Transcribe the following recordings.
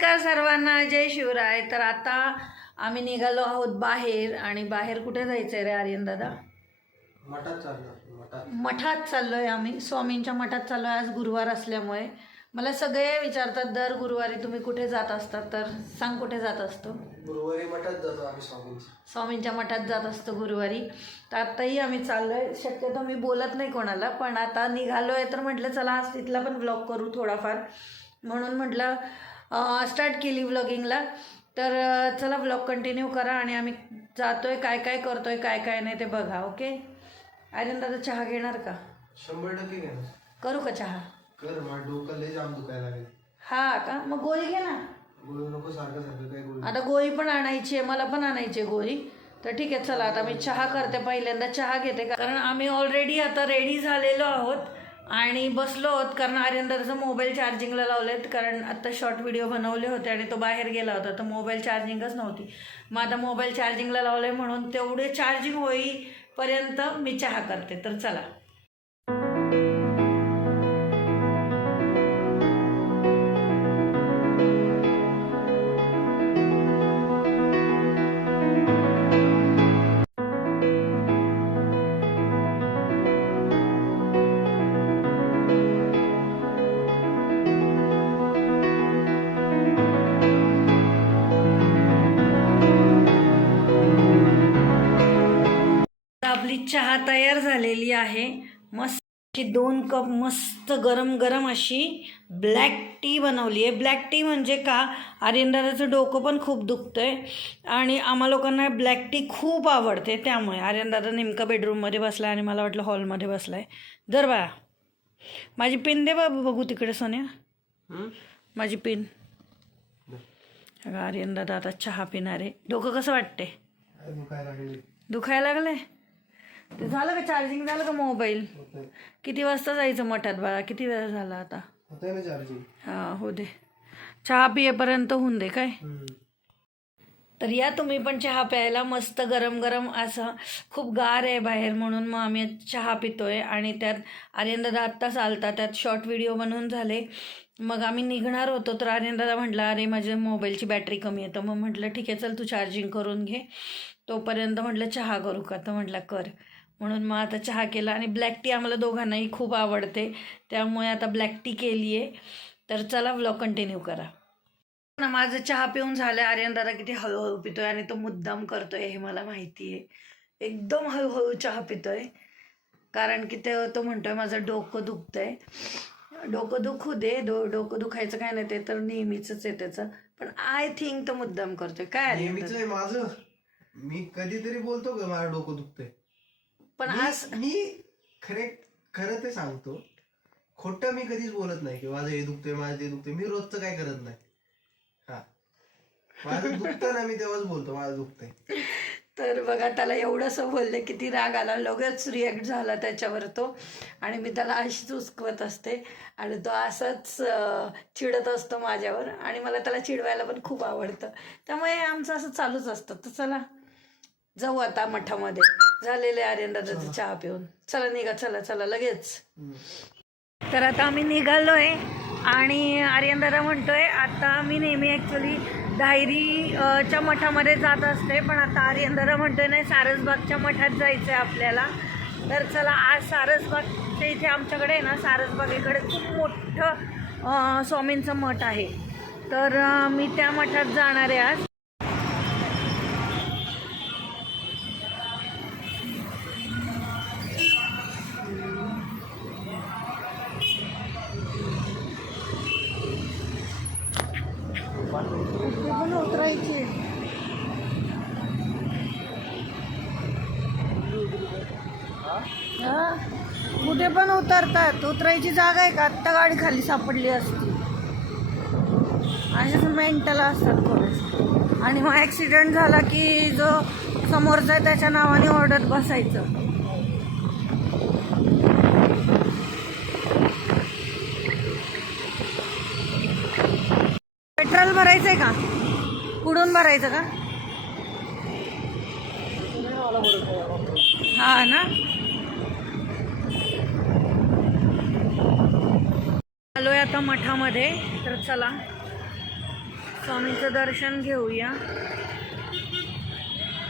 नमस्कार सर्वांना, जय शिवराय। तर आता आम्ही निघालो आहोत बाहेर। आणि बाहेर कुठे जायचंय रे आर्यन दादा? मठात चाललो। मठात चाललोय आम्ही, स्वामींच्या मठात चाललोय। आज गुरुवार असल्यामुळे मला सगळे विचारतात दर गुरुवारी तुम्ही कुठे जात असतात, तर सांग कुठे जात असतो? गुरुवारी मठात जातो आम्ही, स्वामींच्या मठात जात असतो गुरुवारी। तर आत्ताही आम्ही चाललोय। शक्यतो मी बोलत नाही कोणाला, पण आता निघालोय तर म्हटलं चला आज तिथला पण व्लॉग करू थोडाफार, म्हणून म्हटलं स्टार्ट केली व्लॉगिंगला। तर चला व्लॉग कंटिन्यू करा आणि आम्ही जातोय, काय काय करतोय काय काय नाही ते बघा। ओके आर्यन दादा, चहा घेणार का? 100% घेणार। करू का चहा? कर, माझं डोकं लय जाम दुखायला लागेल। हा का? मग गोळी घे ना। गोळी नको, सारखं सारखं काय गोळी? आता गोळी पण आणायची आहे, मला पण आणायची आहे गोळी। तर ठीक आहे चला, आता मी चहा करते, पहिल्यांदा चहा घेते, कारण आम्ही ऑलरेडी आता रेडी झालेलो आहोत आणि बसलो आहोत। कारण आर्यन दादाचा मोबाईल चार्जिंगला लावलेत, कारण आत्ता शॉर्ट व्हिडिओ बनवले होते आणि तो बाहेर गेला होता, तर मोबाईल चार्जिंगच नव्हती। मग आता मोबाईल चार्जिंगला लावले, म्हणून तेवढे चार्जिंग होईपर्यंत मी चहा करते। तर चला। आपली चहा तयार झालेली आहे। मस्त 2 कप मस्त गरम गरम अशी ब्लॅक टी बनवली आहे। ब्लॅक टी म्हणजे का, आर्यन दादाचं डोकं पण खूप दुखतंय आणि आम्हा लोकांना ब्लॅक टी खूप आवडते, त्यामुळे आर्यन दादा नेमका बेडरूममध्ये बसला आणि मला वाटलं हॉलमध्ये बसलाय। जर बाळा माझी पिन दे बाबू, बघू तिकडे सोन्या, माझी पिन। आर्यन दादा आता चहा पिणार आहे। डोकं कसं वाटते? दुखायला लागलंय? ते झालं का चार्जिंग? झालं का मोबाईल? किती वाजता जायचं मठात बाळा? किती वेळ झाला आता? हा हो दे, चहा पियेपर्यंत होऊन दे काय। तर या तुम्ही पण चहा प्यायला, मस्त गरम गरम असं, खूप गार आहे बाहेर म्हणून मग आम्ही चहा पितोय। आणि त्यात आर्यन दादा आत्ताच आलता, त्यात शॉर्ट व्हिडिओ बनवून झाले। मग आम्ही निघणार होतो, तर आर्यन दादा म्हटला अरे माझ्या मोबाईलची बॅटरी कमी आहे। तर मग म्हटलं ठीक आहे चल तू चार्जिंग करून घे, तोपर्यंत म्हटलं चहा करू का? तर म्हटलं कर, म्हणून मग आता चहा केला। आणि ब्लॅक टी आम्हाला दोघांनाही खूप आवडते, त्यामुळे आता ब्लॅक टी केली आहे। तर चला व्लॉग कंटिन्यू करा ना। माझं चहा पिऊन झालं। आर्यन दादा किती हळूहळू पितोय आणि तो मुद्दाम करतोय हे मला माहिती आहे। एकदम हळूहळू चहा पितोय, कारण की तो म्हणतोय माझं डोकं दुखतंय। डोकं दुखू दे, डोकं दुखायचं काय नाही, ते तर नेहमीच आहे त्याचं, पण आय थिंक तो मुद्दाम करतोय। काय नेहमीच आहे माझं? मी कधीतरी बोलतो का माझं डोकं दुखतंय? पण आज मी खरं ते सांगतो, खोटं मी कधीच बोलत नाही की माझं हे दुखतंय माझं ते दुखतंय। मी रोजचं काय करत नाही। हा, माझं दुखतं ना, मी तेव्हाच बोलतो माझं दुखतंय। तर बघा, त्याला एवढंसं बोलले किती राग आला, लगेच रिॲक्ट झाला त्याच्यावर तो। आणि मी त्याला अशीच उचकवत असते आणि तो असंच चिडत असतो माझ्यावर, आणि मला त्याला चिडवायला पण खूप आवडतं, त्यामुळे आमचं असं चालूच असतं। तर चला जाऊ आता मठामध्ये, झालेले आर्यन दादाचं चहा पिऊन। चला निघा, चला चला लगेच। तर आता आम्ही निघालोय आणि आर्यन दादा म्हणतोय, आता मी नेहमी ॲक्च्युली धायरीच्या मठामध्ये जात असते, पण आता आर्यन दादा म्हणतोय नाही सारसबागच्या मठात जायचं आहे आपल्याला। तर चला आज सारसबागच्या इथे आमच्याकडे आहे ना, सारसबाग इकडे खूप मोठं स्वामींचं मठ आहे, तर मी त्या मठात जाणार आहे आज। पण उतरायची कुठे पण उतरतात, उतरायची जागा आहे का? आत्ता गाडी खाली सापडली असती। असेच मेंटल असतात थोडेसे। आणि मग ॲक्सिडेंट झाला की जो समोरचा आहे त्याच्या नावाने ओरडत बसायचं। पेट्रोल भरायचंय का? कुठून भरायचं का? हा ना, आलोय आता मठामध्ये. तर चला स्वामींचं दर्शन घेऊया.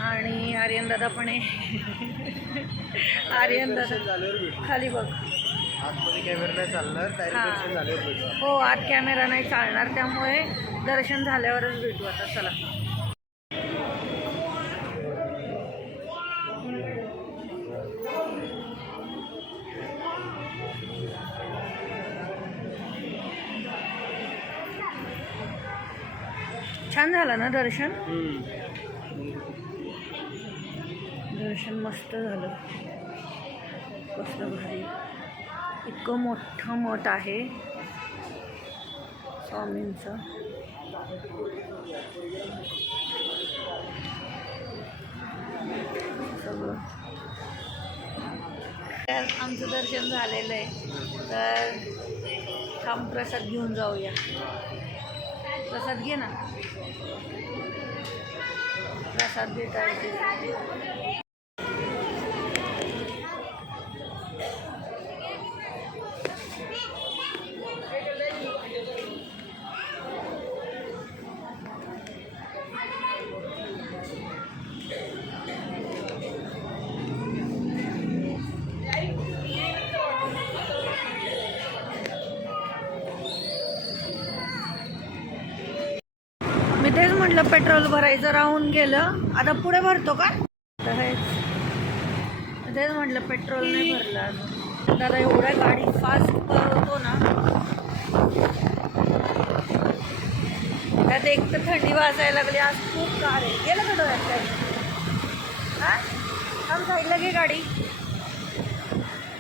आणि आर्यन दादा पण आहे. आर्यन दादा झाल्यावर भेटू. खाली बघ. आतमध्ये कॅमेरा नाही चालणार, डायरेक्ट हां. दर्शन झाल्यावर भेटू. हो, आत कॅमेरा नाही चालणार, त्यामुळे दर्शन झाल्यावरच भेटू आता. चला. छान झालं ना दर्शन? दर्शन मस्त झालं. मस्त भारी. इतकं मोठं मठ आहे स्वामींचं. सगळं. तर आमचं दर्शन झालेलं आहे. तर थांब, प्रसाद घेऊन जाऊया. प्रसाद घे ना. प्रसाद भेटायचे. मी तेच म्हटलं, पेट्रोल भरायचं राहून गेलं, आता पुढे भरतो का? तेच म्हटलं, पेट्रोल नाही भरलं अजून. दादा एवढ्या गाडी फास्ट पळवतो ना, त्यात एक तर थंडी वाजायला लागली. आज खूप कार आहे. गेलं का डोळ्यात काही? हां, थांब, साईडला घे गाडी,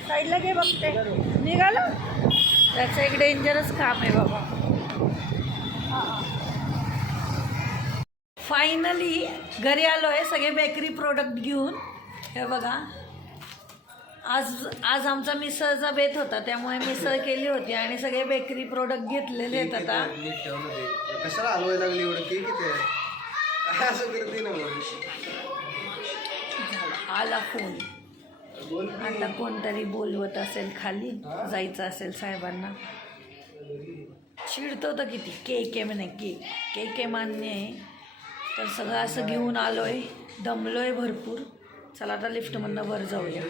साईडला घे, बघते. निघालं. त्याचं एक डेंजरस काम आहे बाबा. फायनली घरी आलो आहे सगळे बेकरी प्रोडक्ट घेऊन. हे बघा, आज आमचा मिसळचा बेत होता, त्यामुळे मिसळ केली होती आणि सगळे बेकरी प्रोडक्ट घेतलेले आहेत. आता कशाला हलवायला लागली एवढं? केक किती आहे? काय असं करते ना मग? आला फोन. आता कोणतरी बोलवत असेल, खाली जायचं असेल साहेबांना. चिडतो तर किती. केक आहे म्हणे, केक आहे मान्य आहे. तर सगळं असं घेऊन आलो आहे, दमलो आहे भरपूर. चला आता लिफ्टमधनं वर जाऊया.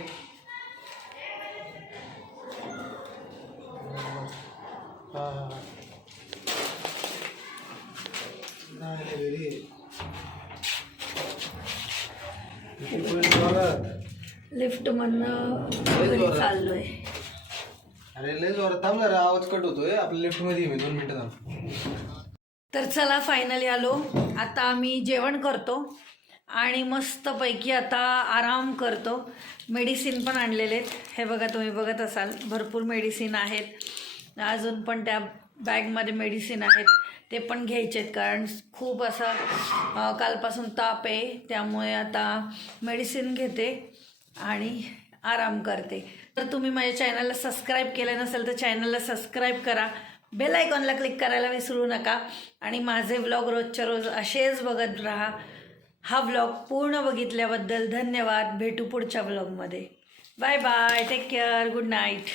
लिफ्टमधनं घरी चाललो आहे. अरे लय जोरात थांब जरा, आवाज कट होतोय. आपल्या लिफ्टमध्ये मी 2 मिनिटं थांब. तर चला, फायनली आलो. आता आम्ही जेवण करतो आणि मस्तपैकी आता आराम करतो. मेडिसिन पण आणलेले आहेत. हे बघा, तुम्ही बघत असाल, भरपूर मेडिसिन आहेत. अजून पण त्या बॅगमध्ये मेडिसिन आहेत, ते पण घ्यायचे आहेत. कारण खूप असा कालपासून ताप आहे, त्यामुळे आता मेडिसिन घेते आणि आराम करते. तर तुम्ही माझ्या चॅनलला सबस्क्राईब केलं नसेल तर चॅनलला सबस्क्राईब करा. बेल आयकॉनला क्लिक करायला विसरू नका. आणि माझे व्लॉग रोजच्या रोज असेच बघत राहा. हा व्लॉग पूर्ण बघितल्याबद्दल धन्यवाद. भेटू पुढच्या व्लॉगमध्ये. Bye bye, take care, good night.